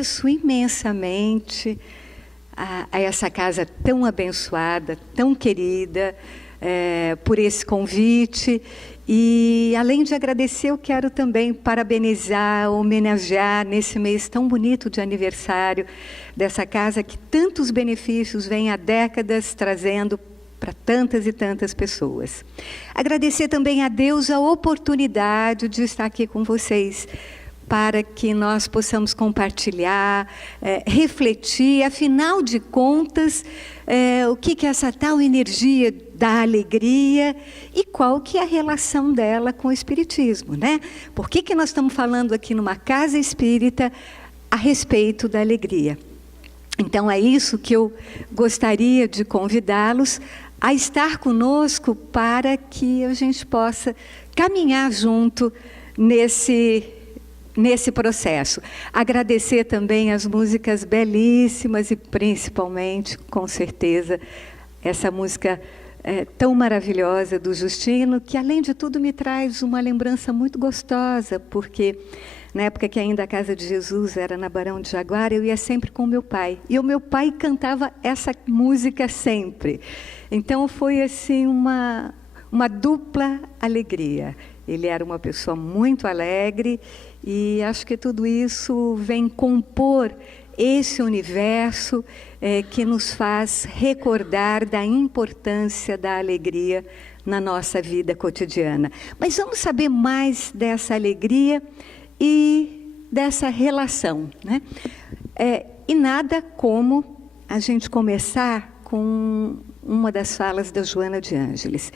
agradeço imensamente a essa casa tão abençoada, tão querida, por esse convite. E, além de agradecer, eu quero também parabenizar, homenagear nesse mês tão bonito de aniversário dessa casa que tantos benefícios vem há décadas trazendo para tantas e tantas pessoas. Agradecer também a Deus a oportunidade de estar aqui com vocês, para que nós possamos compartilhar, refletir, afinal de contas, o que é essa tal energia da alegria e qual que é a relação dela com o Espiritismo, né? Por que nós estamos falando aqui numa casa espírita a respeito da alegria? Então, é isso que eu gostaria de convidá-los a estar conosco para que a gente possa caminhar junto nesse processo. Agradecer também as músicas belíssimas e principalmente, com certeza, essa música tão maravilhosa do Justino, que além de tudo me traz uma lembrança muito gostosa, porque na época que ainda a Casa de Jesus era na Barão de Jaguara, eu ia sempre com o meu pai. E o meu pai cantava essa música sempre. Então foi assim uma dupla alegria. Ele era uma pessoa muito alegre e acho que tudo isso vem compor esse universo que nos faz recordar da importância da alegria na nossa vida cotidiana. Mas vamos saber mais dessa alegria e dessa relação, né? E nada como a gente começar com uma das falas da Joana de Ângeles.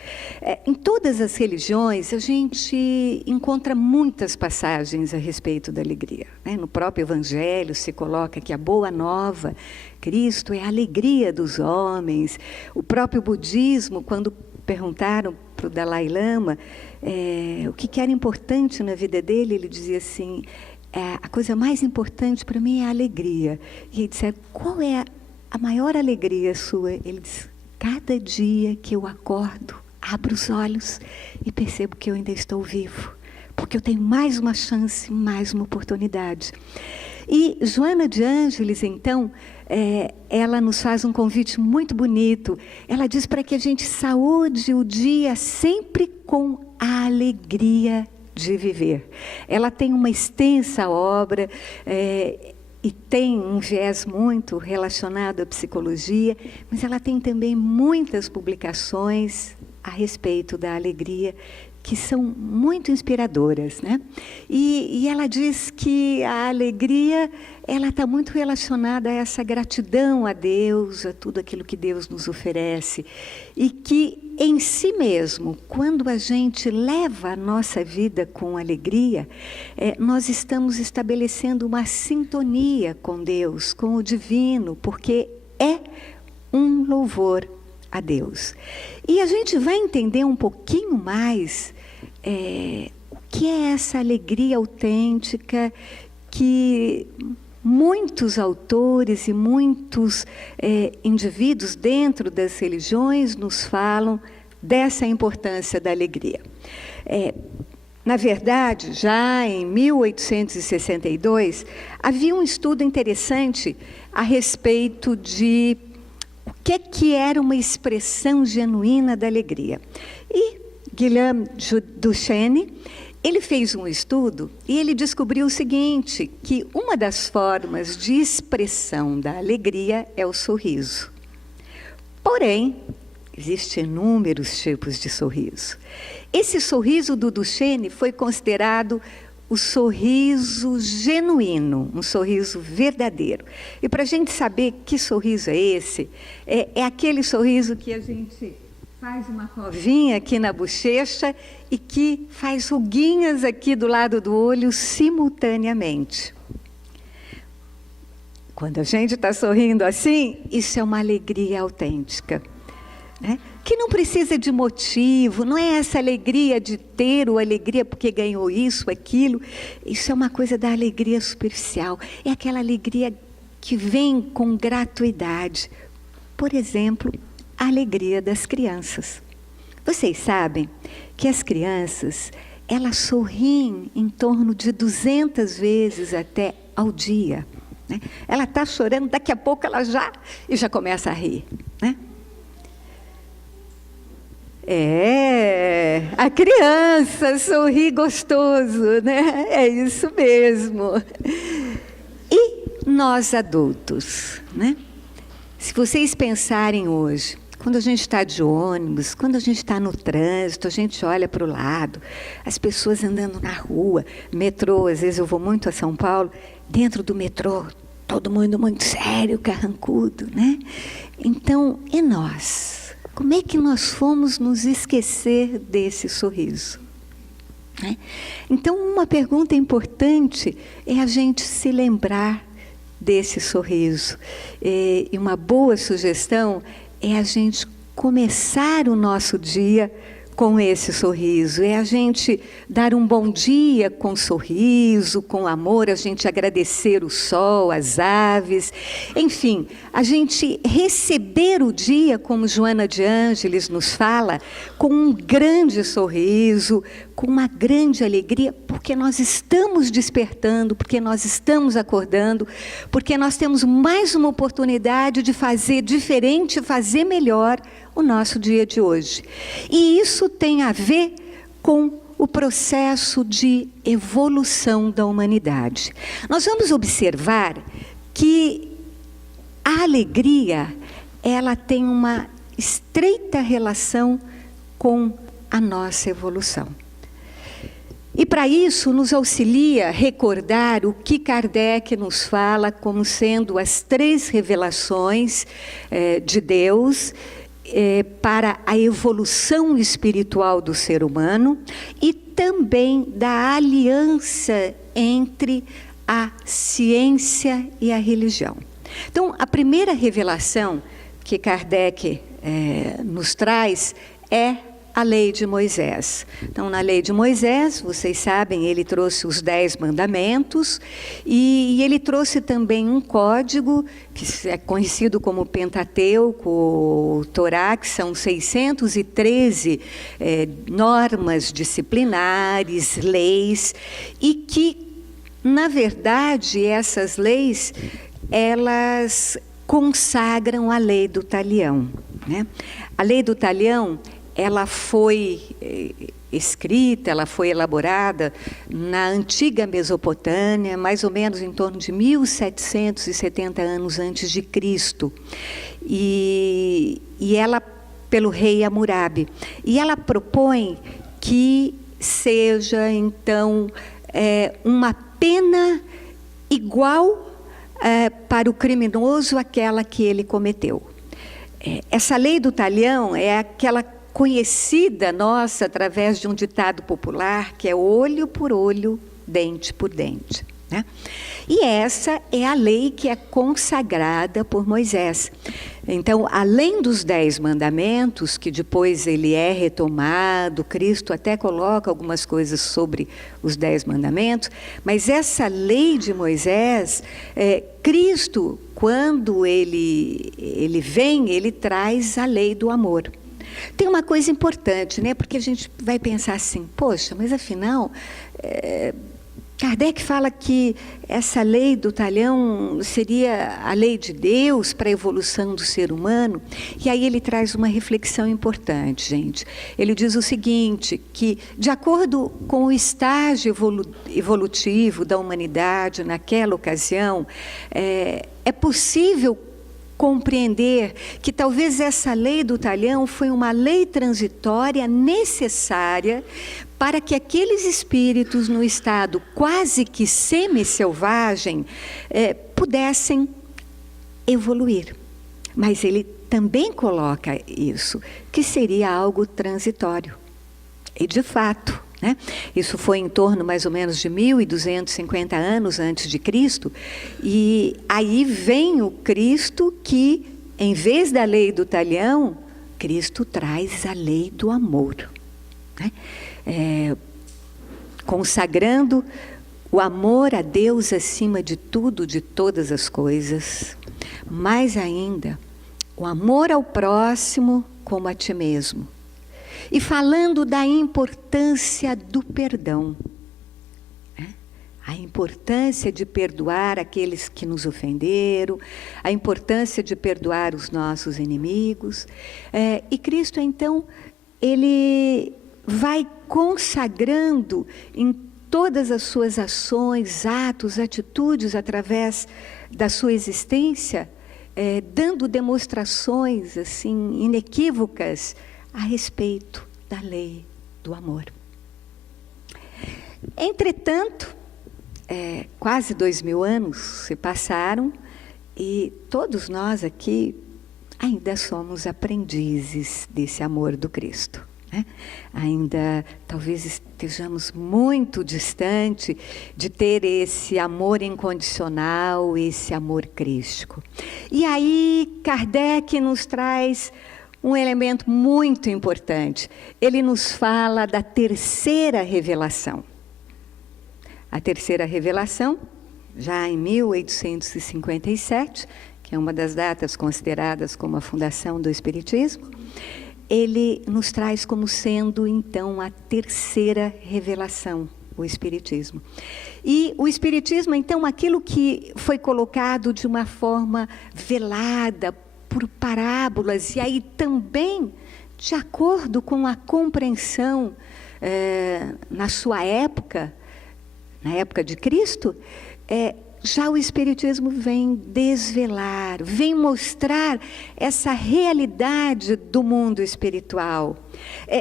Em todas as religiões, a gente encontra muitas passagens a respeito da alegria, né? No próprio Evangelho se coloca que a boa nova, Cristo é a alegria dos homens. O próprio budismo, quando perguntaram para o Dalai Lama o que era importante na vida dele, ele dizia assim, a coisa mais importante para mim é a alegria. E ele disse, qual é a maior alegria sua? Ele disse, cada dia que eu acordo, abro os olhos e percebo que eu ainda estou vivo, porque eu tenho mais uma chance, mais uma oportunidade. E Joana de Ângeles, então, ela nos faz um convite muito bonito. Ela diz para que a gente saúde o dia sempre com a alegria de viver. Ela tem uma extensa obra, e tem um viés muito relacionado à psicologia, mas ela tem também muitas publicações a respeito da alegria, que são muito inspiradoras, né? E ela diz que a alegria, ela está muito relacionada a essa gratidão a Deus, a tudo aquilo que Deus nos oferece, e que em si mesmo, quando a gente leva a nossa vida com alegria, nós estamos estabelecendo uma sintonia com Deus, com o divino, porque é um louvor a Deus. E a gente vai entender um pouquinho mais o que é essa alegria autêntica que muitos autores e muitos indivíduos dentro das religiões nos falam dessa importância da alegria. Na verdade, já em 1862, havia um estudo interessante a respeito de o que era uma expressão genuína da alegria. E Guillaume Duchenne, ele fez um estudo e ele descobriu o seguinte, que uma das formas de expressão da alegria é o sorriso. Porém, existem inúmeros tipos de sorriso. Esse sorriso do Duchenne foi considerado o sorriso genuíno, um sorriso verdadeiro. E para a gente saber que sorriso é esse, é aquele sorriso que a gente faz uma covinha aqui na bochecha e que faz ruguinhas aqui do lado do olho simultaneamente. Quando a gente está sorrindo assim, isso é uma alegria autêntica, né? Que não precisa de motivo, não é essa alegria de ter ou alegria porque ganhou isso, aquilo. Isso é uma coisa da alegria superficial, é aquela alegria que vem com gratuidade. Por exemplo, a alegria das crianças. Vocês sabem que as crianças, elas sorriem em torno de 200 vezes até ao dia. né? Ela está chorando, daqui a pouco ela já começa a rir, né? A criança sorri gostoso, né? É isso mesmo. E nós adultos, né? Se vocês pensarem hoje, quando a gente está de ônibus, quando a gente está no trânsito, a gente olha para o lado, as pessoas andando na rua, metrô, às vezes eu vou muito a São Paulo, dentro do metrô, todo mundo muito sério, carrancudo, né? Então, e nós? Como é que nós fomos nos esquecer desse sorriso? Né? Então, uma pergunta importante é a gente se lembrar desse sorriso. E uma boa sugestão é a gente começar o nosso dia com esse sorriso, é a gente dar um bom dia com sorriso, com amor, a gente agradecer o sol, as aves, enfim, a gente receber o dia, como Joana de Ângeles nos fala, com um grande sorriso, com uma grande alegria, porque nós estamos despertando, porque nós estamos acordando, porque nós temos mais uma oportunidade de fazer diferente, fazer melhor o nosso dia de hoje. E isso tem a ver com o processo de evolução da humanidade. Nós vamos observar que a alegria, ela tem uma estreita relação com a nossa evolução. E para isso nos auxilia recordar o que Kardec nos fala como sendo as 3 revelações de Deus, para a evolução espiritual do ser humano e também da aliança entre a ciência e a religião. Então, a primeira revelação que Kardec nos traz é a lei de Moisés. Então, na lei de Moisés, vocês sabem, ele trouxe os 10 mandamentos e ele trouxe também um código que é conhecido como Pentateuco, ou Torá, que são 613 normas disciplinares, leis, e que, na verdade, essas leis, elas consagram a lei do talião, né? A lei do talião, ela foi escrita, ela foi elaborada na antiga Mesopotâmia, mais ou menos em torno de 1770 anos antes de Cristo. E ela, pelo rei Hammurabi. E ela propõe que seja, então, uma pena igual para o criminoso àquela que ele cometeu. Essa lei do talião é aquela conhecida nossa através de um ditado popular que é olho por olho, dente por dente, né? E essa é a lei que é consagrada por Moisés. Então, além dos 10 mandamentos, que depois ele é retomado, Cristo até coloca algumas coisas sobre os 10 mandamentos, mas essa lei de Moisés, Cristo, quando ele vem, ele traz a lei do amor. Tem uma coisa importante, né? Porque a gente vai pensar assim, poxa, mas afinal, Kardec fala que essa lei do talião seria a lei de Deus para a evolução do ser humano. E aí ele traz uma reflexão importante, gente. Ele diz o seguinte, que de acordo com o estágio evolutivo da humanidade naquela ocasião, é possível compreender que talvez essa lei do talião foi uma lei transitória necessária para que aqueles espíritos no estado quase que semi-selvagem pudessem evoluir. Mas ele também coloca isso, que seria algo transitório. E de fato, né? Isso foi em torno mais ou menos de 1250 anos antes de Cristo, e aí vem o Cristo que, em vez da lei do talião, Cristo traz a lei do amor, né? Consagrando o amor a Deus acima de tudo, de todas as coisas, mais ainda, o amor ao próximo como a ti mesmo. E falando da importância do perdão. a importância de perdoar aqueles que nos ofenderam, a importância de perdoar os nossos inimigos. E Cristo, então, Ele vai consagrando em todas as suas ações, atos, atitudes, através da sua existência, dando demonstrações assim inequívocas a respeito da lei do amor. Entretanto, quase 2000 anos se passaram e todos nós aqui ainda somos aprendizes desse amor do Cristo. Ainda talvez estejamos muito distante de ter esse amor incondicional, esse amor crístico. E aí Kardec nos traz um elemento muito importante. Ele nos fala da terceira revelação. A terceira revelação, já em 1857, que é uma das datas consideradas como a fundação do Espiritismo, ele nos traz como sendo, então, a terceira revelação, o Espiritismo. E o Espiritismo, então, aquilo que foi colocado de uma forma velada, por parábolas, e aí também, de acordo com a compreensão na sua época, na época de Cristo, já o Espiritismo vem desvelar, vem mostrar essa realidade do mundo espiritual.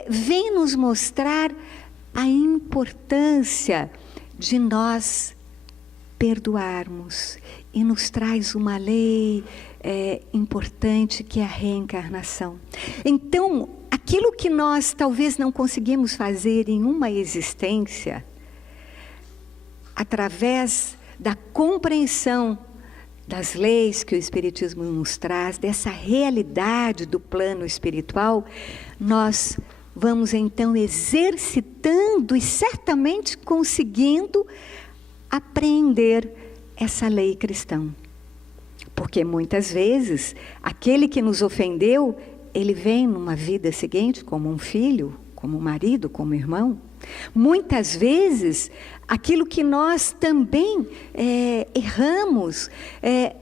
Vem nos mostrar a importância de nós perdoarmos. E nos traz uma lei importante que é a reencarnação. Então, aquilo que nós talvez não conseguimos fazer em uma existência, através da compreensão das leis que o Espiritismo nos traz, dessa realidade do plano espiritual, nós vamos então exercitando e certamente conseguindo apreender essa lei cristã. Porque muitas vezes, aquele que nos ofendeu, ele vem numa vida seguinte como um filho, como um marido, como irmão. Muitas vezes, aquilo que nós também erramos,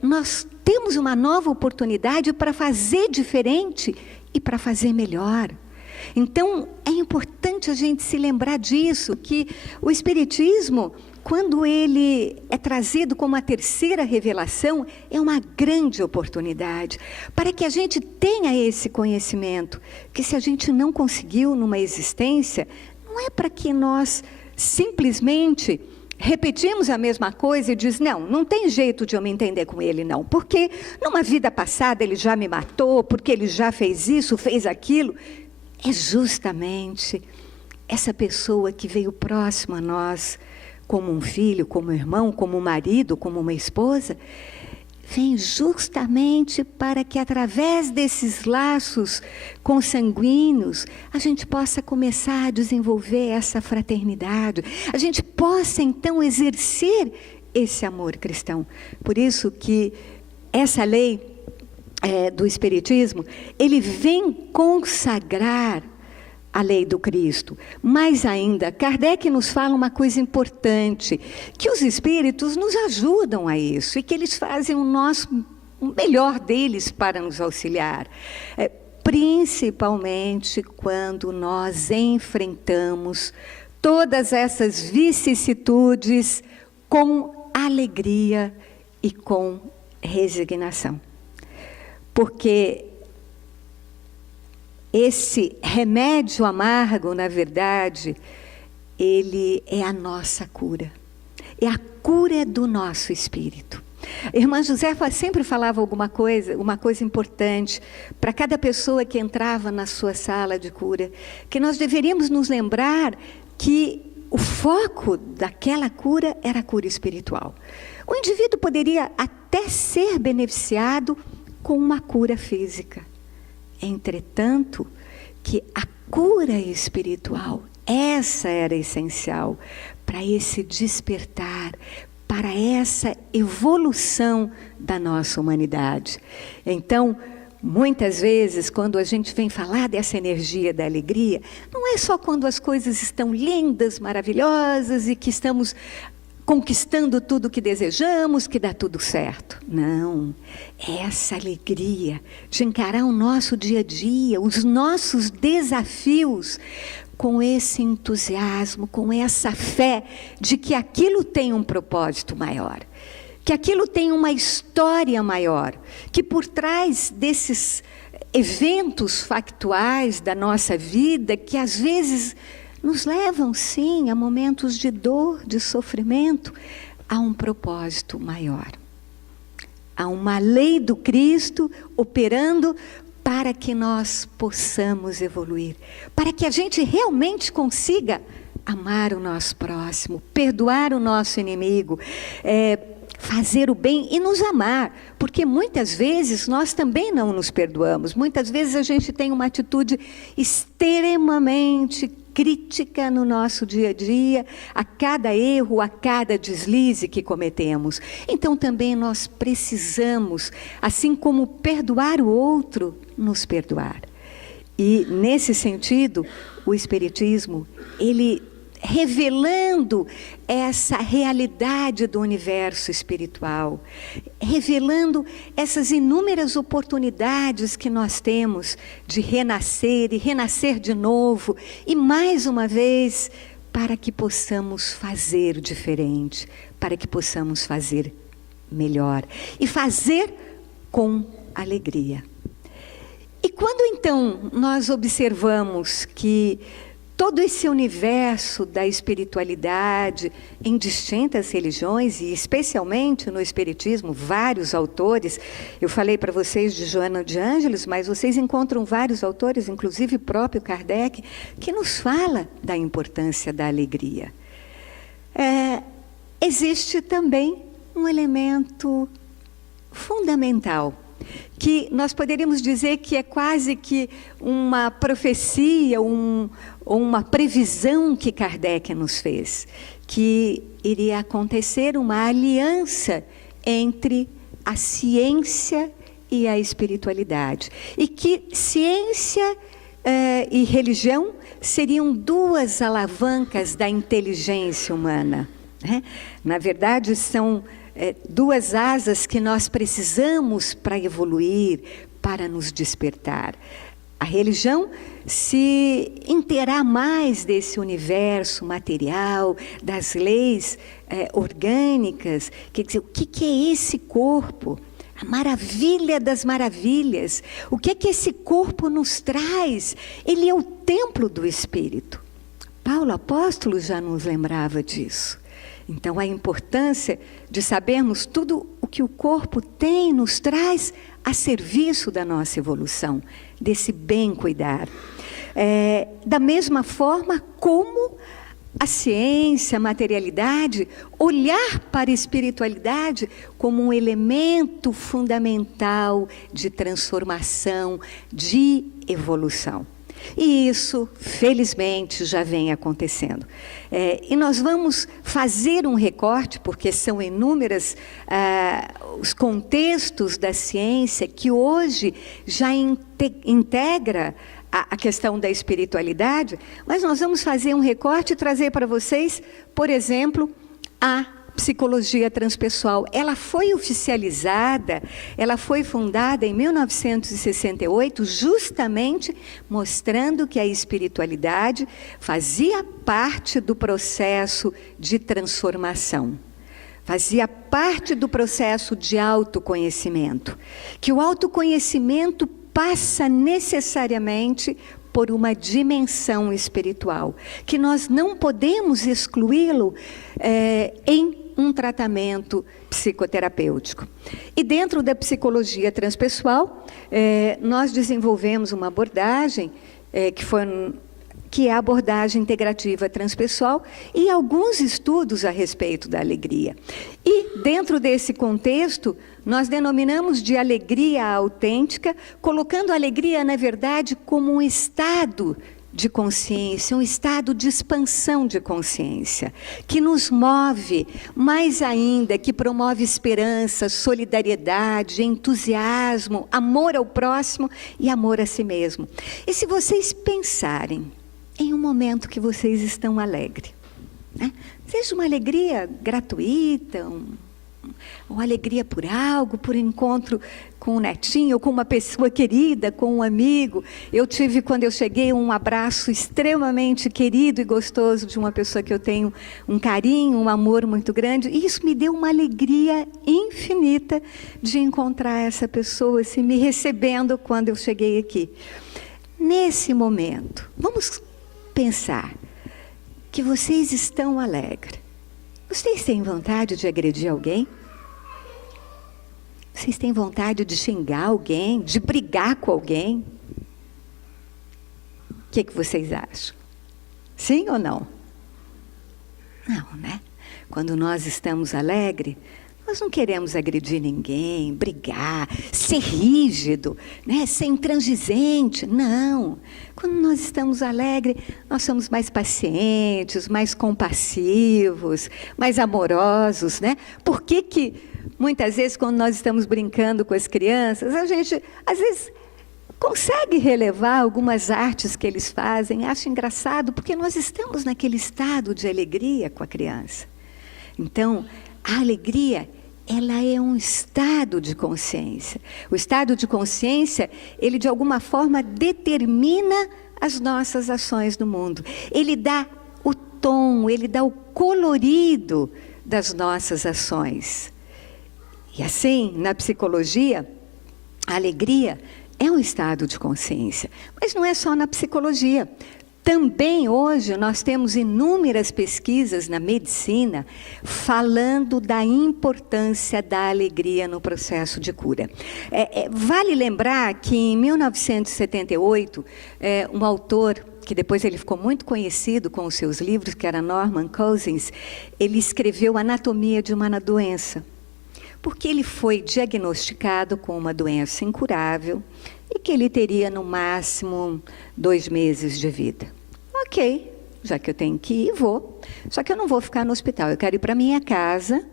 nós temos uma nova oportunidade para fazer diferente e para fazer melhor. Então, é importante a gente se lembrar disso, que o Espiritismo, quando ele é trazido como a terceira revelação, é uma grande oportunidade para que a gente tenha esse conhecimento, que se a gente não conseguiu numa existência, não é para que nós simplesmente repetimos a mesma coisa e diz, não tem jeito de eu me entender com ele não, porque numa vida passada ele já me matou, porque ele já fez isso, fez aquilo. É justamente essa pessoa que veio próximo a nós, como um filho, como um irmão, como um marido, como uma esposa, vem justamente para que através desses laços consanguíneos a gente possa começar a desenvolver essa fraternidade, a gente possa então exercer esse amor cristão. Por isso que essa lei do Espiritismo, ele vem consagrar a lei do Cristo. Mais ainda, Kardec nos fala uma coisa importante, que os espíritos nos ajudam a isso, e que eles fazem o melhor deles para nos auxiliar. Principalmente quando nós enfrentamos todas essas vicissitudes com alegria e com resignação. Porque esse remédio amargo, na verdade, ele é a nossa cura. É a cura do nosso espírito. A irmã Josefa sempre falava uma coisa importante para cada pessoa que entrava na sua sala de cura, que nós deveríamos nos lembrar que o foco daquela cura era a cura espiritual. O indivíduo poderia até ser beneficiado com uma cura física. Entretanto, que a cura espiritual, essa era essencial para esse despertar, para essa evolução da nossa humanidade. Então, muitas vezes, quando a gente vem falar dessa energia da alegria, não é só quando as coisas estão lindas, maravilhosas e que estamos conquistando tudo que desejamos, que dá tudo certo. Não, é essa alegria de encarar o nosso dia a dia, os nossos desafios, com esse entusiasmo, com essa fé de que aquilo tem um propósito maior, que aquilo tem uma história maior, que por trás desses eventos factuais da nossa vida, que às vezes nos levam, sim, a momentos de dor, de sofrimento, há um propósito maior. Há uma lei do Cristo operando para que nós possamos evoluir, para que a gente realmente consiga amar o nosso próximo, perdoar o nosso inimigo, fazer o bem e nos amar, porque muitas vezes nós também não nos perdoamos, muitas vezes a gente tem uma atitude extremamente crítica no nosso dia a dia, a cada erro, a cada deslize que cometemos. Então também nós precisamos, assim como perdoar o outro, nos perdoar. E nesse sentido, o Espiritismo, ele revelando essa realidade do universo espiritual, revelando essas inúmeras oportunidades que nós temos de renascer e renascer de novo, e mais uma vez, para que possamos fazer diferente, para que possamos fazer melhor, e fazer com alegria. E quando então nós observamos que todo esse universo da espiritualidade em distintas religiões, e especialmente no Espiritismo, vários autores, eu falei para vocês de Joana de Ângeles, mas vocês encontram vários autores, inclusive o próprio Kardec, que nos fala da importância da alegria. Existe também um elemento fundamental, que nós poderíamos dizer que é quase que uma profecia, uma previsão que Kardec nos fez, que iria acontecer uma aliança entre a ciência e a espiritualidade, e que ciência e religião seriam duas alavancas da inteligência humana, né? Na verdade, são duas asas que nós precisamos para evoluir, para nos despertar. A religião se inteirar mais desse universo material, das leis orgânicas, quer dizer, o que é esse corpo? A maravilha das maravilhas. O que é que esse corpo nos traz? Ele é o templo do Espírito. Paulo apóstolo já nos lembrava disso. Então, a importância de sabermos tudo o que o corpo tem, nos traz a serviço da nossa evolução, desse bem cuidar. Da mesma forma como a ciência, a materialidade, olhar para a espiritualidade como um elemento fundamental de transformação, de evolução. E isso, felizmente, já vem acontecendo. E nós vamos fazer um recorte, porque são inúmeros os contextos da ciência que hoje já integra a questão da espiritualidade, mas nós vamos fazer um recorte e trazer para vocês, por exemplo, a psicologia transpessoal. Ela foi oficializada, ela foi fundada em 1968, justamente mostrando que a espiritualidade fazia parte do processo de transformação, fazia parte do processo de autoconhecimento, que o autoconhecimento passa necessariamente por uma dimensão espiritual, que nós não podemos excluí-lo em um tratamento psicoterapêutico. E dentro da psicologia transpessoal, nós desenvolvemos uma abordagem que é a abordagem integrativa transpessoal, e alguns estudos a respeito da alegria. E dentro desse contexto, nós denominamos de alegria autêntica, colocando a alegria, na verdade, como um estado de consciência, um estado de expansão de consciência, que nos move, mais ainda, que promove esperança, solidariedade, entusiasmo, amor ao próximo e amor a si mesmo. E se vocês pensarem em um momento que vocês estão alegres, né? Seja uma alegria gratuita, uma alegria por algo, por encontro com um netinho, ou com uma pessoa querida, com um amigo. Eu tive, quando eu cheguei, um abraço extremamente querido e gostoso de uma pessoa que eu tenho um carinho, um amor muito grande. E isso me deu uma alegria infinita de encontrar essa pessoa, assim, me recebendo quando eu cheguei aqui. Nesse momento, vamos pensar que vocês estão alegres. Vocês têm vontade de agredir alguém? Vocês têm vontade de xingar alguém, de brigar com alguém? O que vocês acham? Sim ou não? Não, né? Quando nós estamos alegres, nós não queremos agredir ninguém, brigar, ser rígido, né? Ser intransigente. Não. Quando nós estamos alegres, nós somos mais pacientes, mais compassivos, mais amorosos, né? Por que muitas vezes, quando nós estamos brincando com as crianças, a gente, às vezes, consegue relevar algumas artes que eles fazem, acha engraçado, porque nós estamos naquele estado de alegria com a criança. Então, a alegria, ela é um estado de consciência. O estado de consciência, ele de alguma forma determina as nossas ações no mundo. Ele dá o tom, ele dá o colorido das nossas ações. E assim, na psicologia, a alegria é um estado de consciência. Mas não é só na psicologia. Também hoje nós temos inúmeras pesquisas na medicina falando da importância da alegria no processo de cura. Vale lembrar que em 1978, um autor, que depois ele ficou muito conhecido com os seus livros, que era Norman Cousins, ele escreveu Anatomia de uma Doença, porque ele foi diagnosticado com uma doença incurável e que ele teria no máximo 2 meses de vida. Ok, já que eu tenho que ir, vou. Só que eu não vou ficar no hospital, eu quero ir para a minha casa.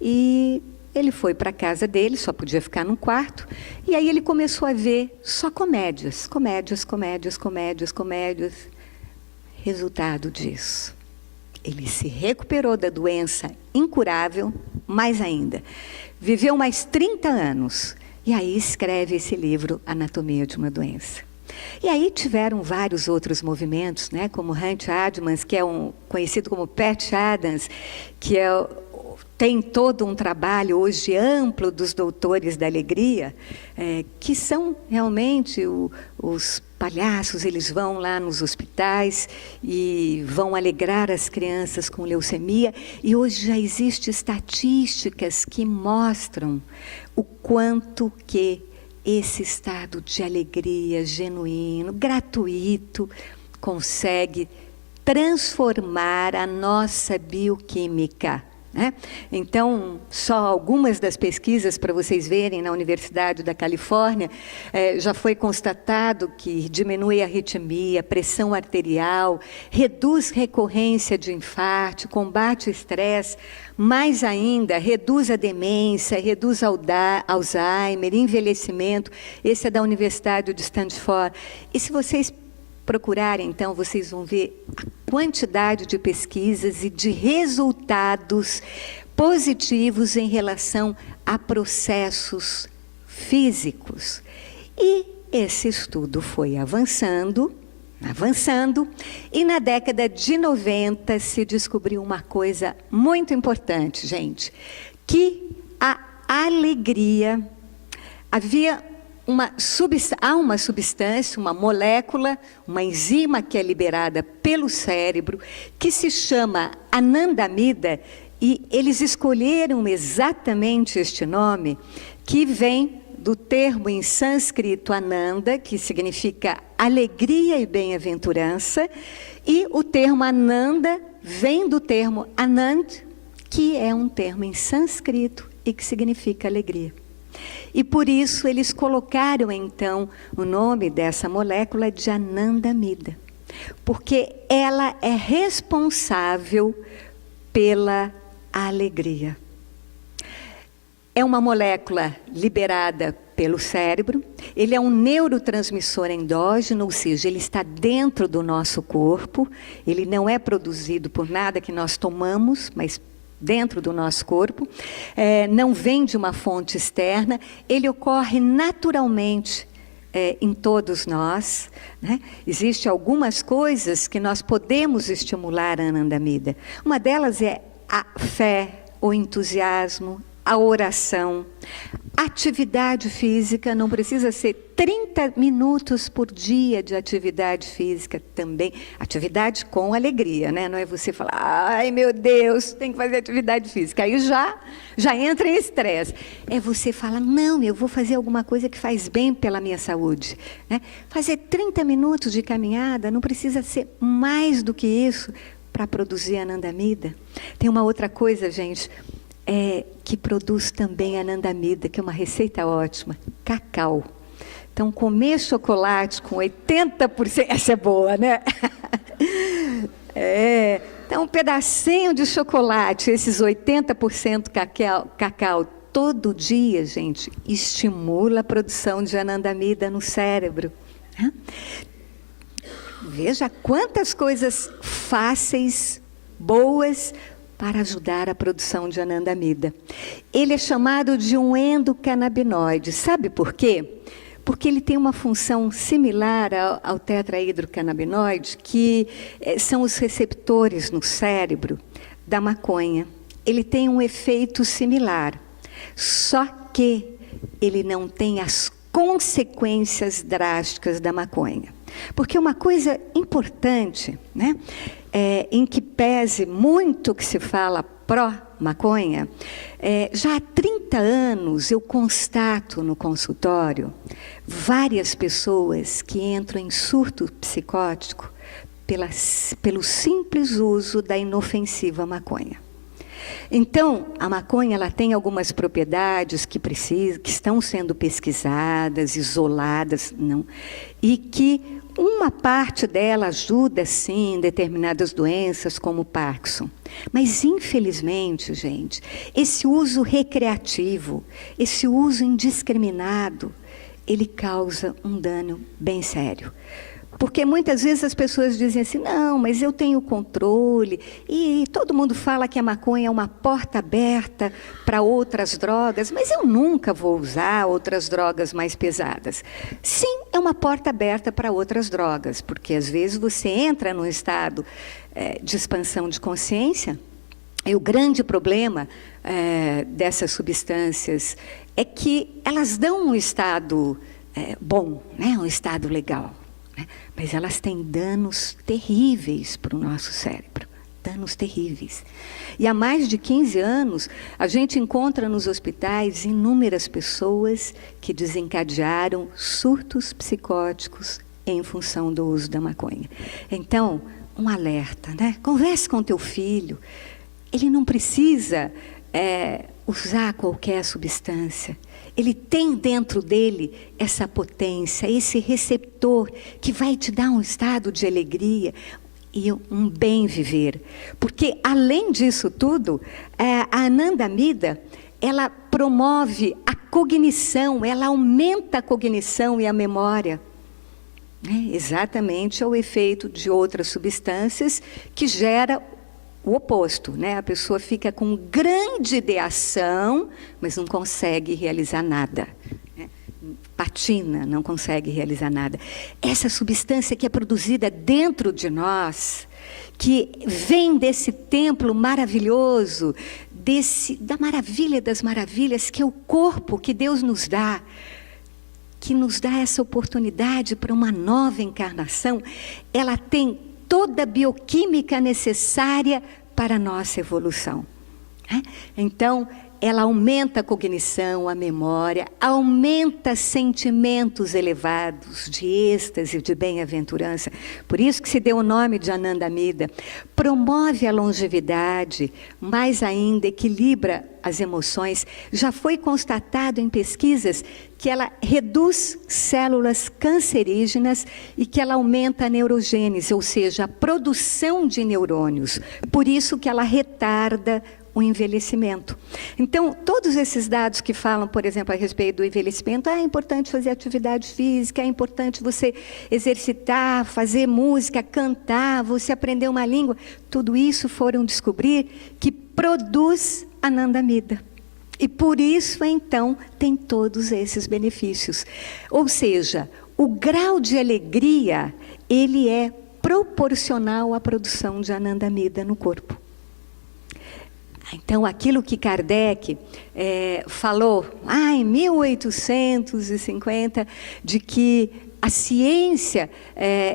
E ele foi para a casa dele, só podia ficar num quarto. E aí ele começou a ver só comédias. Resultado disso, ele se recuperou da doença incurável, mais ainda. Viveu mais 30 anos. E aí escreve esse livro, Anatomia de uma Doença. E aí tiveram vários outros movimentos, né, como Hunt Adams, que é conhecido como Pat Adams, que tem todo um trabalho hoje amplo dos doutores da alegria, que são realmente os palhaços. Eles vão lá nos hospitais e vão alegrar as crianças com leucemia. E hoje já existem estatísticas que mostram o quanto que esse estado de alegria genuíno, gratuito, consegue transformar a nossa bioquímica, né? Então, só algumas das pesquisas para vocês verem na Universidade da Califórnia, já foi constatado que diminui a arritmia, pressão arterial, reduz recorrência de infarto, combate o estresse, mais ainda, reduz a demência, reduz Alzheimer, envelhecimento. Esse é da Universidade de Stanford. E se vocês procurarem, então, vocês vão ver a quantidade de pesquisas e de resultados positivos em relação a processos físicos. E esse estudo foi avançando, e na década de 90 se descobriu uma coisa muito importante, gente, que a alegria, há uma substância, uma molécula, uma enzima que é liberada pelo cérebro, que se chama anandamida, e eles escolheram exatamente este nome, que vem do termo em sânscrito ananda, que significa alegria e bem-aventurança, e o termo ananda vem do termo anand, que é um termo em sânscrito e que significa alegria. E por isso eles colocaram então o nome dessa molécula de anandamida, porque ela é responsável pela alegria. É uma molécula liberada pelo cérebro, ele é um neurotransmissor endógeno, ou seja, ele está dentro do nosso corpo, ele não é produzido por nada que nós tomamos, mas dentro do nosso corpo, não vem de uma fonte externa, ele ocorre naturalmente em todos nós, né? Existem algumas coisas que nós podemos estimular a anandamida. Uma delas é a fé, o entusiasmo, a oração, atividade física. Não precisa ser 30 minutos por dia de atividade física também. Atividade com alegria, né? Não é você falar, ai meu Deus, tem que fazer atividade física. Aí já entra em estresse. É você falar, não, eu vou fazer alguma coisa que faz bem pela minha saúde, né? Fazer 30 minutos de caminhada não precisa ser mais do que isso para produzir anandamida. Tem uma outra coisa, gente, que produz também anandamida, que é uma receita ótima, cacau. Então, comer chocolate com 80%, essa é boa, né? Então, um pedacinho de chocolate, esses 80% cacau, todo dia, gente, estimula a produção de anandamida no cérebro. Veja quantas coisas fáceis, boas, para ajudar a produção de anandamida. Ele é chamado de um endocannabinoide. Sabe por quê? Porque ele tem uma função similar ao tetrahidrocannabinoide, que são os receptores no cérebro da maconha. Ele tem um efeito similar, só que ele não tem as consequências drásticas da maconha. Porque uma coisa importante, né, em que pese muito que se fala pró-maconha, já há 30 anos eu constato no consultório várias pessoas que entram em surto psicótico pelo simples uso da inofensiva maconha. Então, a maconha ela tem algumas propriedades que estão sendo pesquisadas, isoladas, não, e que uma parte dela ajuda, sim, em determinadas doenças, como o Parkinson. Mas, infelizmente, gente, esse uso recreativo, esse uso indiscriminado, ele causa um dano bem sério. Porque muitas vezes as pessoas dizem assim, não, mas eu tenho controle, e todo mundo fala que a maconha é uma porta aberta para outras drogas, mas eu nunca vou usar outras drogas mais pesadas. Sim, é uma porta aberta para outras drogas, porque às vezes você entra num estado de expansão de consciência, e o grande problema dessas substâncias é que elas dão um estado bom, né? Um estado legal. Mas elas têm danos terríveis para o nosso cérebro, danos terríveis. E há mais de 15 anos, a gente encontra nos hospitais inúmeras pessoas que desencadearam surtos psicóticos em função do uso da maconha. Então, um alerta, né? Converse com teu filho, ele não precisa usar qualquer substância. Ele tem dentro dele essa potência, esse receptor que vai te dar um estado de alegria e um bem viver. Porque, além disso tudo, a anandamida, ela promove a cognição, ela aumenta a cognição e a memória. Exatamente ao efeito de outras substâncias que gera o oposto, né? A pessoa fica com grande ideação, mas não consegue realizar nada, né? Patina, não consegue realizar nada. Essa substância que é produzida dentro de nós, que vem desse templo maravilhoso, da maravilha das maravilhas, que é o corpo que Deus nos dá, que nos dá essa oportunidade para uma nova encarnação, ela tem toda a bioquímica necessária para a nossa evolução. Então, ela aumenta a cognição, a memória, aumenta sentimentos elevados de êxtase, de bem-aventurança. Por isso que se deu o nome de anandamida. Promove a longevidade, mais ainda equilibra as emoções. Já foi constatado em pesquisas que ela reduz células cancerígenas e que ela aumenta a neurogênese, ou seja, a produção de neurônios. Por isso que ela retarda o envelhecimento. Então, todos esses dados que falam, por exemplo, a respeito do envelhecimento, é importante fazer atividade física, é importante você exercitar, fazer música, cantar, você aprender uma língua, tudo isso foram descobrir que produz anandamida. E por isso, então, tem todos esses benefícios. Ou seja, o grau de alegria, ele é proporcional à produção de anandamida no corpo. Então, aquilo que Kardec falou, em 1850, de que a ciência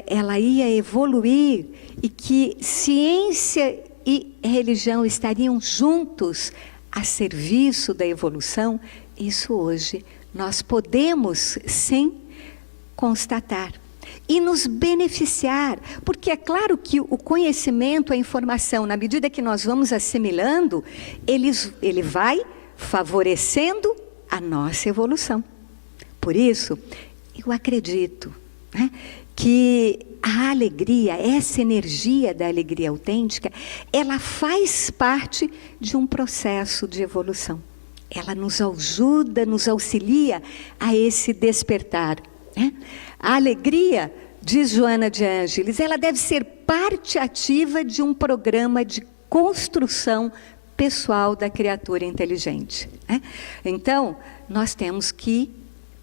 ela ia evoluir e que ciência e religião estariam juntos a serviço da evolução, isso hoje nós podemos, sim, constatar. E nos beneficiar, porque é claro que o conhecimento, a informação, na medida que nós vamos assimilando, ele vai favorecendo a nossa evolução. Por isso, eu acredito, né, que a alegria, essa energia da alegria autêntica, ela faz parte de um processo de evolução. Ela nos ajuda, nos auxilia a esse despertar, né? A alegria, diz Joana de Ângeles, ela deve ser parte ativa de um programa de construção pessoal da criatura inteligente, né? Então, nós temos que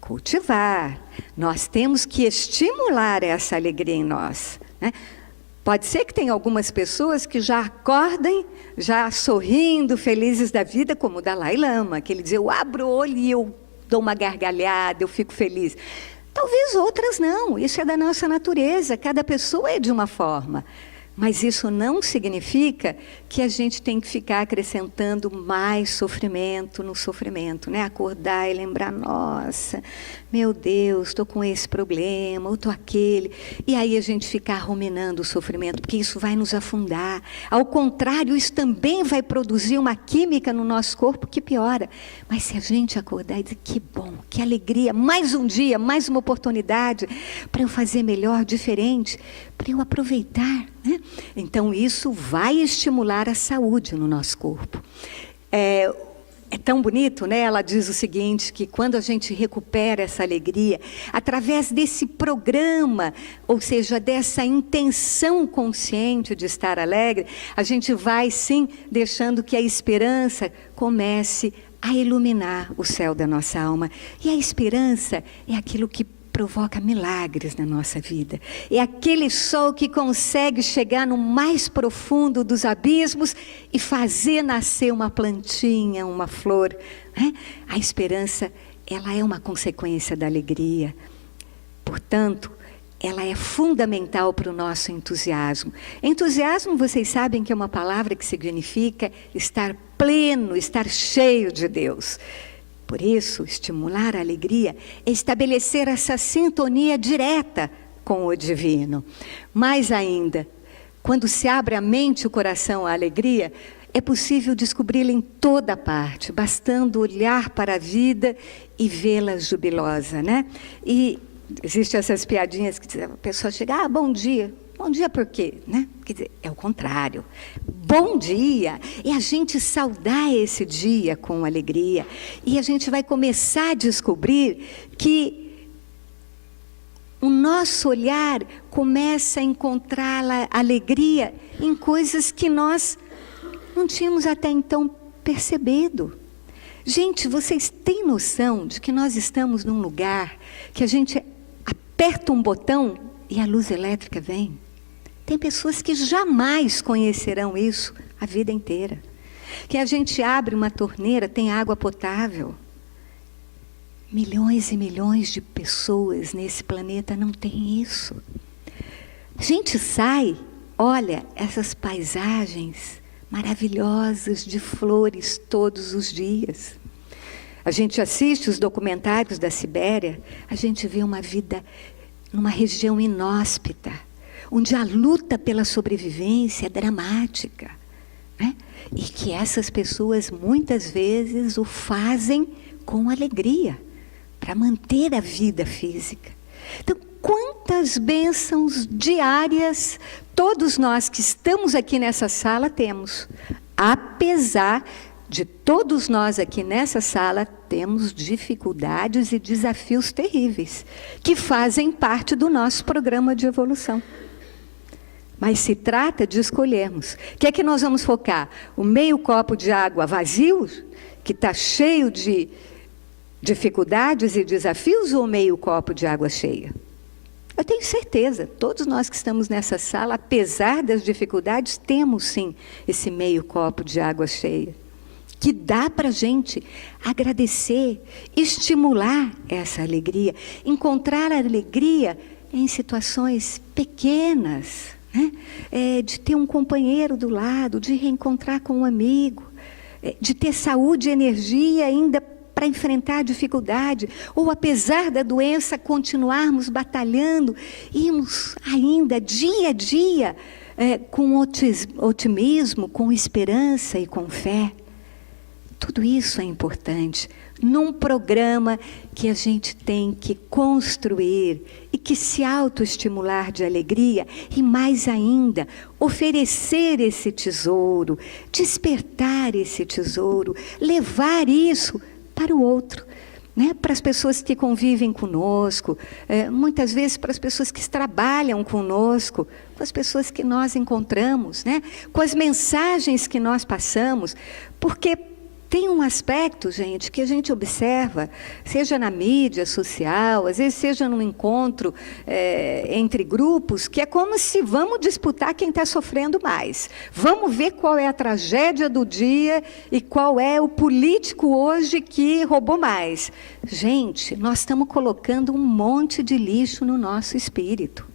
cultivar, nós temos que estimular essa alegria em nós, né? Pode ser que tenha algumas pessoas que já acordem, já sorrindo, felizes da vida, como o Dalai Lama, que ele diz, eu abro o olho e eu dou uma gargalhada, eu fico feliz. Talvez outras não, isso é da nossa natureza, cada pessoa é de uma forma. Mas isso não significa que a gente tem que ficar acrescentando mais sofrimento no sofrimento, né? Acordar e lembrar, nossa, meu Deus, estou com esse problema, ou estou aquele. E aí a gente ficar ruminando o sofrimento, porque isso vai nos afundar. Ao contrário, isso também vai produzir uma química no nosso corpo que piora. Mas se a gente acordar e dizer, que bom, que alegria, mais um dia, mais uma oportunidade para eu fazer melhor, diferente, para eu aproveitar, né? Então isso vai estimular a saúde no nosso corpo. É tão bonito, né? Ela diz o seguinte, que quando a gente recupera essa alegria, através desse programa, ou seja, dessa intenção consciente de estar alegre, a gente vai sim deixando que a esperança comece a iluminar o céu da nossa alma. E a esperança é aquilo que provoca milagres na nossa vida. É aquele sol que consegue chegar no mais profundo dos abismos e fazer nascer uma plantinha, uma flor, né? A esperança, ela é uma consequência da alegria. Portanto, ela é fundamental para o nosso entusiasmo. Entusiasmo, vocês sabem que é uma palavra que significa estar pleno, estar cheio de Deus. Por isso, estimular a alegria é estabelecer essa sintonia direta com o divino. Mais ainda, quando se abre a mente e o coração à alegria, é possível descobri-la em toda parte, bastando olhar para a vida e vê-la jubilosa, né? E existem essas piadinhas que a pessoa chega, bom dia. Bom dia por quê? Né? Quer dizer, é o contrário. Bom dia é a gente saudar esse dia com alegria. E a gente vai começar a descobrir que o nosso olhar começa a encontrar alegria em coisas que nós não tínhamos até então percebido. Gente, vocês têm noção de que nós estamos num lugar que a gente aperta um botão e a luz elétrica vem? Tem pessoas que jamais conhecerão isso a vida inteira. Que a gente abre uma torneira, tem água potável. Milhões e milhões de pessoas nesse planeta não têm isso. A gente sai, olha essas paisagens maravilhosas de flores todos os dias. A gente assiste os documentários da Sibéria, a gente vê uma vida numa região inóspita, onde a luta pela sobrevivência é dramática, né? E que essas pessoas muitas vezes o fazem com alegria, para manter a vida física. Então, quantas bênçãos diárias todos nós que estamos aqui nessa sala temos. Apesar de todos nós aqui nessa sala temos dificuldades e desafios terríveis, que fazem parte do nosso programa de evolução. Mas se trata de escolhermos. O que é que nós vamos focar? O meio copo de água vazio, que está cheio de dificuldades e desafios, ou o meio copo de água cheia? Eu tenho certeza, todos nós que estamos nessa sala, apesar das dificuldades, temos sim esse meio copo de água cheia, que dá para a gente agradecer, estimular essa alegria, encontrar alegria em situações pequenas, né? De ter um companheiro do lado, de reencontrar com um amigo, de ter saúde e energia ainda para enfrentar a dificuldade, ou apesar da doença continuarmos batalhando, irmos ainda dia a dia com otimismo, com esperança e com fé. Tudo isso é importante num programa que a gente tem que construir e que se autoestimular de alegria e, mais ainda, oferecer esse tesouro, despertar esse tesouro, levar isso para o outro, né? Para as pessoas que convivem conosco, muitas vezes para as pessoas que trabalham conosco, com as pessoas que nós encontramos, né? Com as mensagens que nós passamos, porque tem um aspecto, gente, que a gente observa, seja na mídia social, às vezes seja num encontro entre grupos, que é como se vamos disputar quem está sofrendo mais. Vamos ver qual é a tragédia do dia e qual é o político hoje que roubou mais. Gente, nós estamos colocando um monte de lixo no nosso espírito,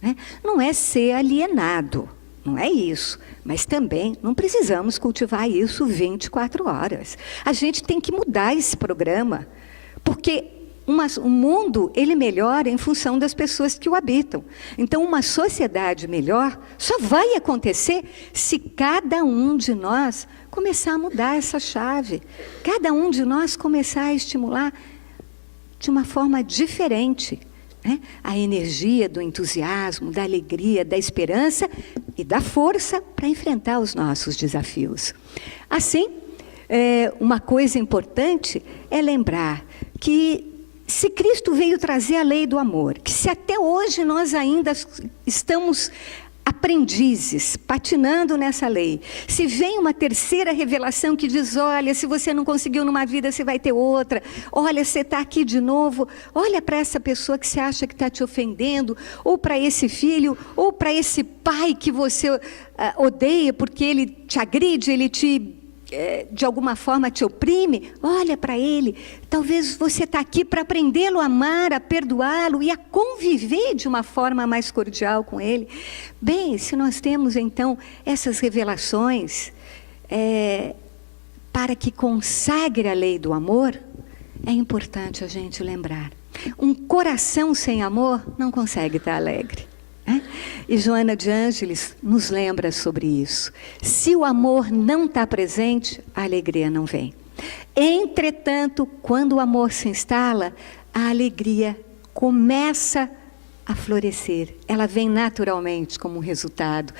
né? Não é ser alienado. Não é isso, mas também não precisamos cultivar isso 24 horas. A gente tem que mudar esse programa, porque o mundo ele melhora em função das pessoas que o habitam. Então, uma sociedade melhor só vai acontecer se cada um de nós começar a mudar essa chave. Cada um de nós começar a estimular de uma forma diferente, né? A energia do entusiasmo, da alegria, da esperança e da força para enfrentar os nossos desafios. Assim, uma coisa importante é lembrar que se Cristo veio trazer a lei do amor, que se até hoje nós ainda estamos aprendizes, patinando nessa lei, se vem uma terceira revelação que diz, olha, se você não conseguiu numa vida, você vai ter outra, olha, você está aqui de novo, olha para essa pessoa que você acha que está te ofendendo, ou para esse filho, ou para esse pai que você odeia, porque ele te agride, ele te de alguma forma te oprime, olha para ele. Talvez você está aqui para aprendê-lo a amar, a perdoá-lo e a conviver de uma forma mais cordial com ele. Bem, se nós temos então essas revelações para que consagre a lei do amor, é importante a gente lembrar. Um coração sem amor não consegue estar alegre. E Joana de Ângeles nos lembra sobre isso. Se o amor não está presente, a alegria não vem. Entretanto, quando o amor se instala, a alegria começa a florescer. Ela vem naturalmente como um resultado.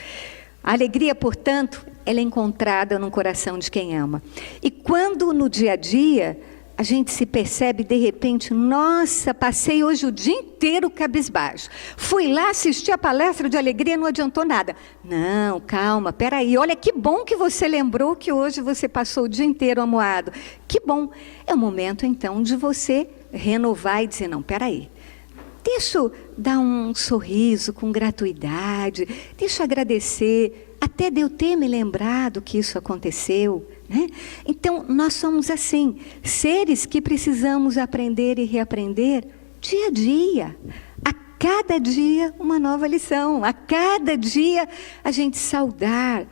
A alegria, portanto, ela é encontrada no coração de quem ama. E quando no dia a dia a gente se percebe de repente, nossa, passei hoje o dia inteiro cabisbaixo. Fui lá assistir a palestra de alegria, não adiantou nada. Não, calma, peraí, olha que bom que você lembrou que hoje você passou o dia inteiro amuado. Que bom. É o momento então de você renovar e dizer, não, peraí. Deixa eu dar um sorriso com gratuidade, deixa eu agradecer, até de eu ter me lembrado que isso aconteceu. Né? Então, nós somos assim, seres que precisamos aprender e reaprender dia a dia. A cada dia uma nova lição, a cada dia a gente saudar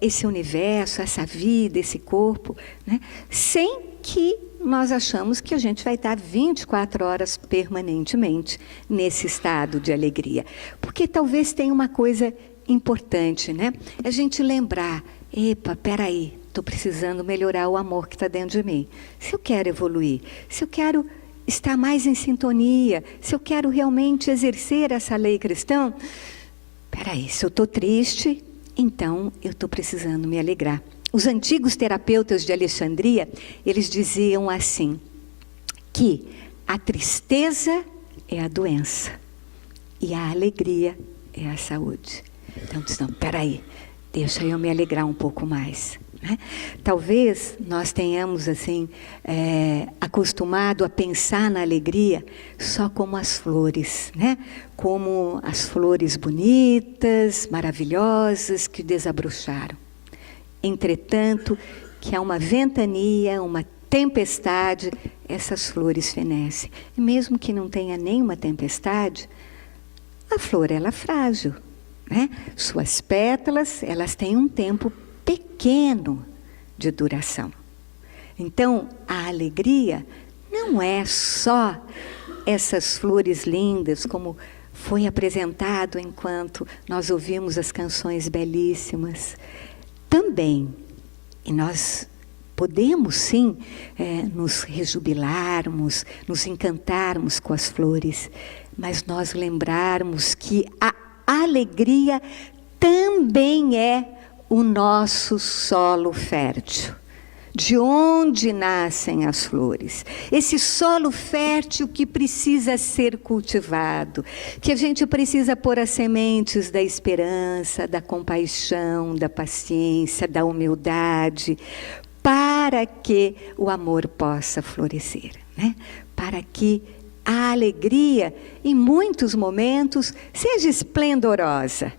esse universo, essa vida, esse corpo, né? Sem que nós achamos que a gente vai estar 24 horas permanentemente nesse estado de alegria. Porque talvez tenha uma coisa importante, né? A gente lembrar, epa, peraí, estou precisando melhorar o amor que está dentro de mim. Se eu quero evoluir, se eu quero estar mais em sintonia, se eu quero realmente exercer essa lei cristã, peraí, se eu estou triste, então eu estou precisando me alegrar. Os antigos terapeutas de Alexandria, eles diziam assim, que a tristeza é a doença e a alegria é a saúde. Então, não, peraí, deixa eu me alegrar um pouco mais. Né? Talvez nós tenhamos assim, acostumado a pensar na alegria só como as flores, né? Como as flores bonitas, maravilhosas que desabrocharam. Entretanto, que há uma ventania, uma tempestade, essas flores fenecem. E mesmo que não tenha nenhuma tempestade, a flor ela é frágil, né? Suas pétalas, elas têm um tempo pequeno de duração. Então, a alegria não é só essas flores lindas, como foi apresentado enquanto nós ouvimos as canções belíssimas. Também, e nós podemos sim nos rejubilarmos, nos encantarmos com as flores, mas nós lembrarmos que a alegria também é o nosso solo fértil, de onde nascem as flores. Esse solo fértil que precisa ser cultivado, que a gente precisa pôr as sementes da esperança, da compaixão, da paciência, da humildade, para que o amor possa florescer, né? Para que a alegria, em muitos momentos, seja esplendorosa,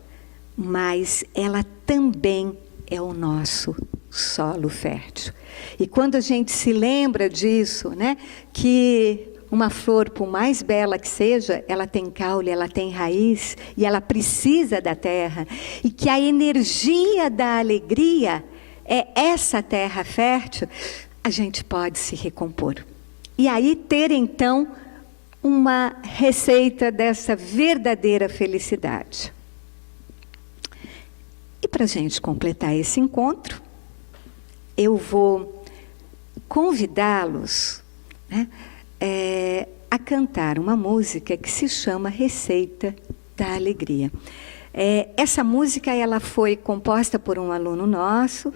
mas ela também é o nosso solo fértil. E quando a gente se lembra disso, né, que uma flor, por mais bela que seja, ela tem caule, ela tem raiz, e ela precisa da terra, e que a energia da alegria é essa terra fértil, a gente pode se recompor. E aí ter, então, uma receita dessa verdadeira felicidade. E para a gente completar esse encontro, eu vou convidá-los, né, a cantar uma música que se chama Receita da Alegria. Essa música ela foi composta por um aluno nosso,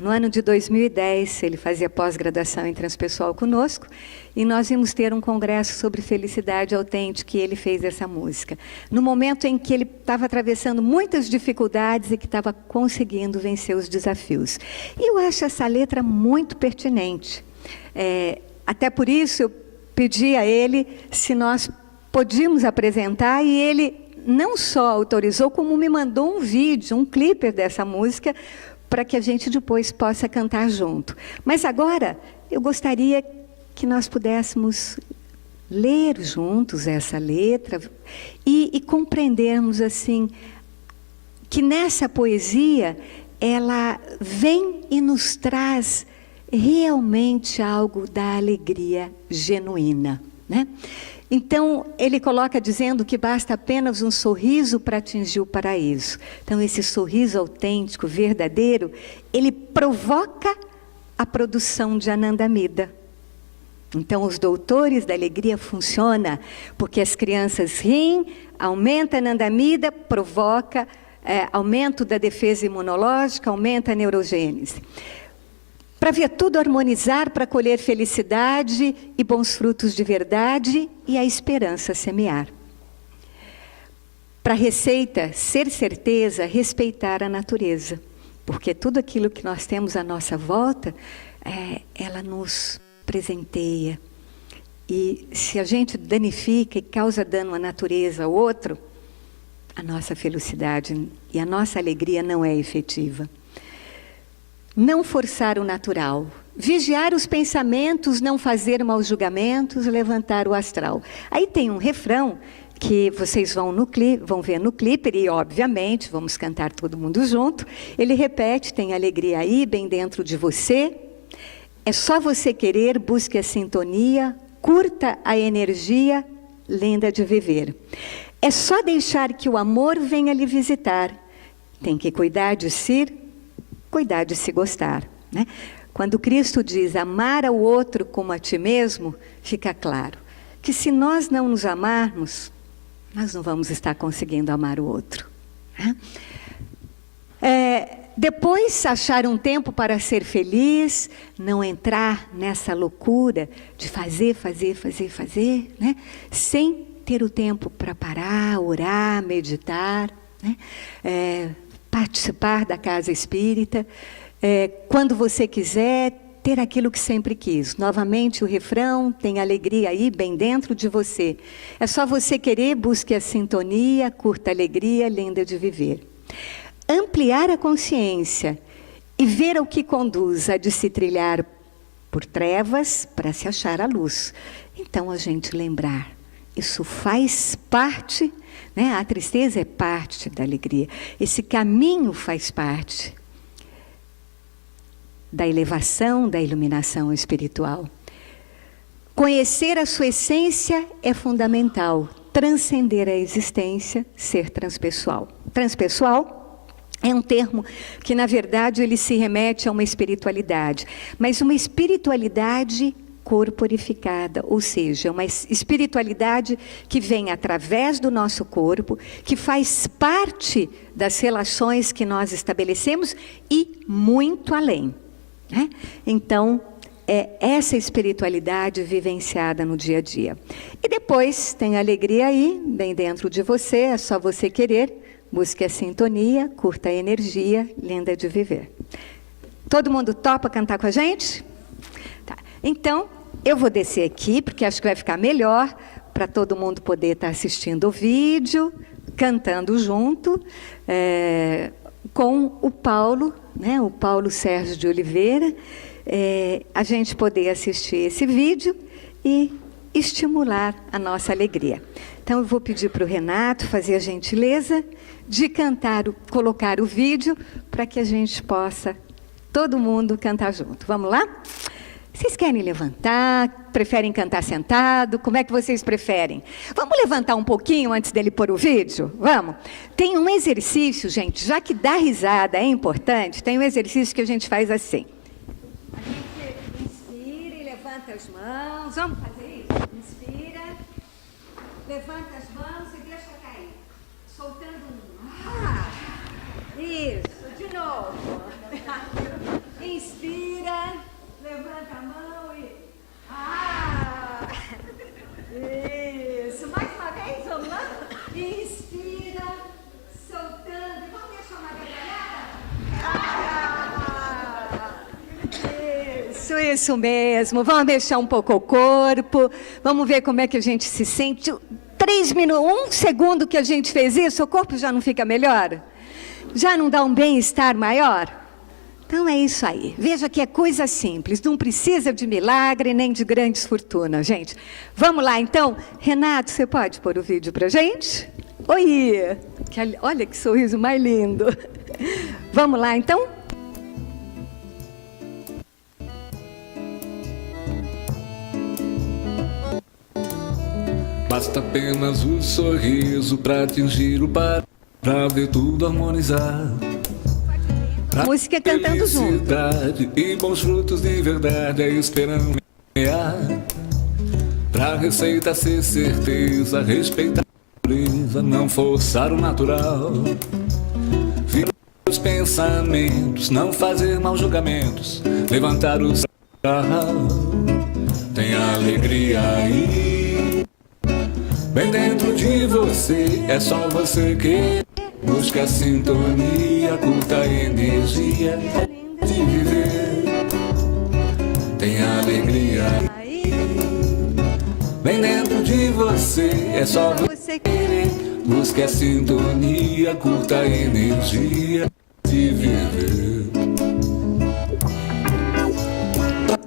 no ano de 2010, ele fazia pós-graduação em transpessoal conosco, e nós íamos ter um congresso sobre felicidade autêntica, e ele fez essa música. No momento em que ele estava atravessando muitas dificuldades e que estava conseguindo vencer os desafios. E eu acho essa letra muito pertinente. Até por isso eu pedi a ele se nós podíamos apresentar, e ele não só autorizou, como me mandou um vídeo, um clipe dessa música, para que a gente depois possa cantar junto. Mas agora, eu gostaria que nós pudéssemos ler juntos essa letra e compreendermos assim, que nessa poesia, ela vem e nos traz realmente algo da alegria genuína, né? Então, ele coloca dizendo que basta apenas um sorriso para atingir o paraíso. Então, esse sorriso autêntico, verdadeiro, ele provoca a produção de Anandamida. Então, os doutores da alegria funcionam, porque as crianças riem, aumenta a Anandamida, provoca aumento da defesa imunológica, aumenta a neurogênese. Para ver tudo harmonizar, para colher felicidade e bons frutos de verdade e a esperança semear. Para a receita, ser certeza, respeitar a natureza. Porque tudo aquilo que nós temos à nossa volta, ela nos presenteia. E se a gente danifica e causa dano à natureza ao outro, a nossa felicidade e a nossa alegria não é efetiva. Não forçar o natural, vigiar os pensamentos, não fazer maus julgamentos, levantar o astral. Aí tem um refrão que vocês vão ver no clipe, e obviamente vamos cantar todo mundo junto. Ele repete, tem alegria aí, bem dentro de você. É só você querer, busque a sintonia, curta a energia, lenda de viver. É só deixar que o amor venha lhe visitar. Tem que cuidar de si, cuidar de se gostar, né? Quando Cristo diz amar ao outro como a ti mesmo, fica claro que se nós não nos amarmos, nós não vamos estar conseguindo amar o outro, né? Depois, achar um tempo para ser feliz, não entrar nessa loucura de fazer, né? Sem ter o tempo para parar, orar, meditar, né? Participar da casa espírita, quando você quiser, ter aquilo que sempre quis. Novamente o refrão, tem alegria aí bem dentro de você. É só você querer, busque a sintonia, curta a alegria, linda de viver. Ampliar a consciência e ver ao que conduz a de se trilhar por trevas para se achar a luz. Então, a gente lembrar, isso faz parte, né? A tristeza é parte da alegria. Esse caminho faz parte da elevação, da iluminação espiritual. Conhecer a sua essência é fundamental. Transcender a existência, ser transpessoal. Transpessoal é um termo que, na verdade, ele se remete a uma espiritualidade, mas uma espiritualidade corporificada, ou seja, uma espiritualidade que vem através do nosso corpo, que faz parte das relações que nós estabelecemos e muito além, né? Então, é essa espiritualidade vivenciada no dia a dia. E depois, tem alegria aí, bem dentro de você, é só você querer. Busque a sintonia, curta a energia, linda de viver. Todo mundo topa cantar com a gente? Tá. Então, eu vou descer aqui, porque acho que vai ficar melhor, para todo mundo poder estar assistindo o vídeo, cantando junto, com o Paulo, né, o Paulo Sérgio de Oliveira, a gente poder assistir esse vídeo e estimular a nossa alegria. Então, eu vou pedir para o Renato fazer a gentileza de cantar, colocar o vídeo, para que a gente possa, todo mundo, cantar junto. Vamos lá? Vocês querem levantar? Preferem cantar sentado? Como é que vocês preferem? Vamos levantar um pouquinho antes dele pôr o vídeo? Vamos? Tem um exercício, gente, já que dar risada é importante, tem um exercício que a gente faz assim. A gente inspira e levanta as mãos. Vamos fazer isso? Inspira, levanta as mãos e deixa cair. Soltando um. Isso, de novo. Inspira, levanta a mão e... Isso, mais uma vez, vamos lá? Inspira, soltando. Vamos deixar uma gargalhada? Isso mesmo. Vamos mexer um pouco o corpo. Vamos ver como é que a gente se sente. 3 minutos, 1 segundo que a gente fez isso, o corpo já não fica melhor? Já não dá um bem-estar maior? Então é isso aí. Veja que é coisa simples, não precisa de milagre nem de grandes fortunas, gente. Vamos lá então? Renato, você pode pôr o vídeo pra gente? Oi! Olha que sorriso mais lindo. Vamos lá então? Basta apenas o sorriso para atingir o par, para ver tudo harmonizar. Música cantando junto. E bons frutos de verdade, esperando pra receita ser certeza, respeitar a natureza, não forçar o natural. Virar os pensamentos, não fazer maus julgamentos, levantar os tem alegria aí. Bem dentro de você, é só você que busca a sintonia, curta a energia de viver. Tem alegria aí. Bem dentro de você, é só você querer. Busca a sintonia, curta a energia de viver.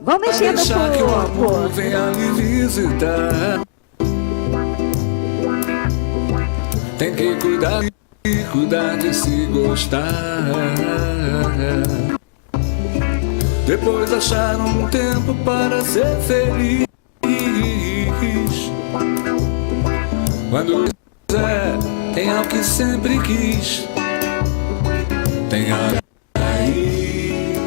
Vamos mexer no deixar que o amor corpo. venha lhe visitar. Tem que cuidar e cuidar de se gostar. Depois achar um tempo para ser feliz. Quando quiser, tem algo que sempre quis. Tem aí,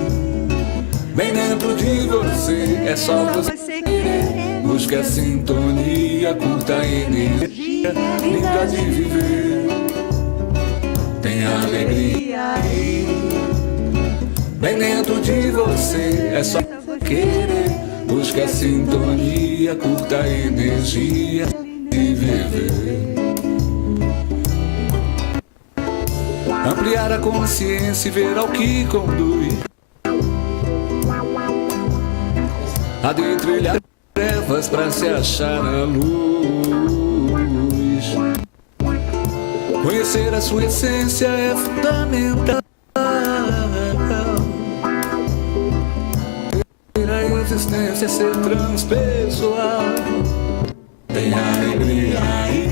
bem dentro de você, é só você querer. Busca a sintonia, curta a energia linda de viver. Tem alegria aí. Bem dentro de você, é só querer. Busca a sintonia, curta a energia de viver. Ampliar a consciência e ver ao que conduz. Há de trilhar trevas pra se achar a luz. Conhecer a sua essência é fundamental. Ter a existência, ser transpessoal. Tem alegria aí.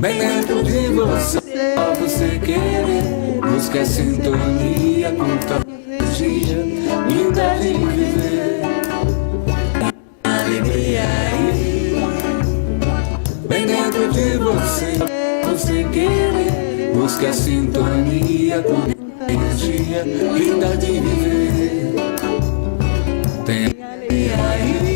Bem dentro de você, só você querer. Busca a sintonia, curta a energia, linda de viver. Alegria aí. Bem dentro de você, só você querer. Busca a sintonia, curta a energia, linda de viver. Tem alegria aí.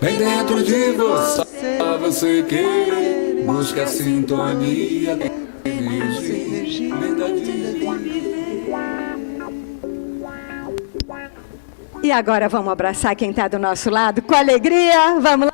Bem dentro de você, só você querer. Busca a sintonia, energia, linda de viver. E agora vamos abraçar quem está do nosso lado com alegria. Vamos lá?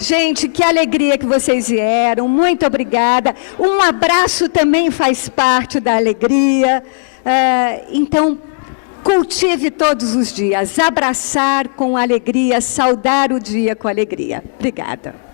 Gente, que alegria que vocês vieram, muito obrigada. Um abraço também faz parte da alegria. Então, cultive todos os dias, abraçar com alegria, saudar o dia com alegria. Obrigada.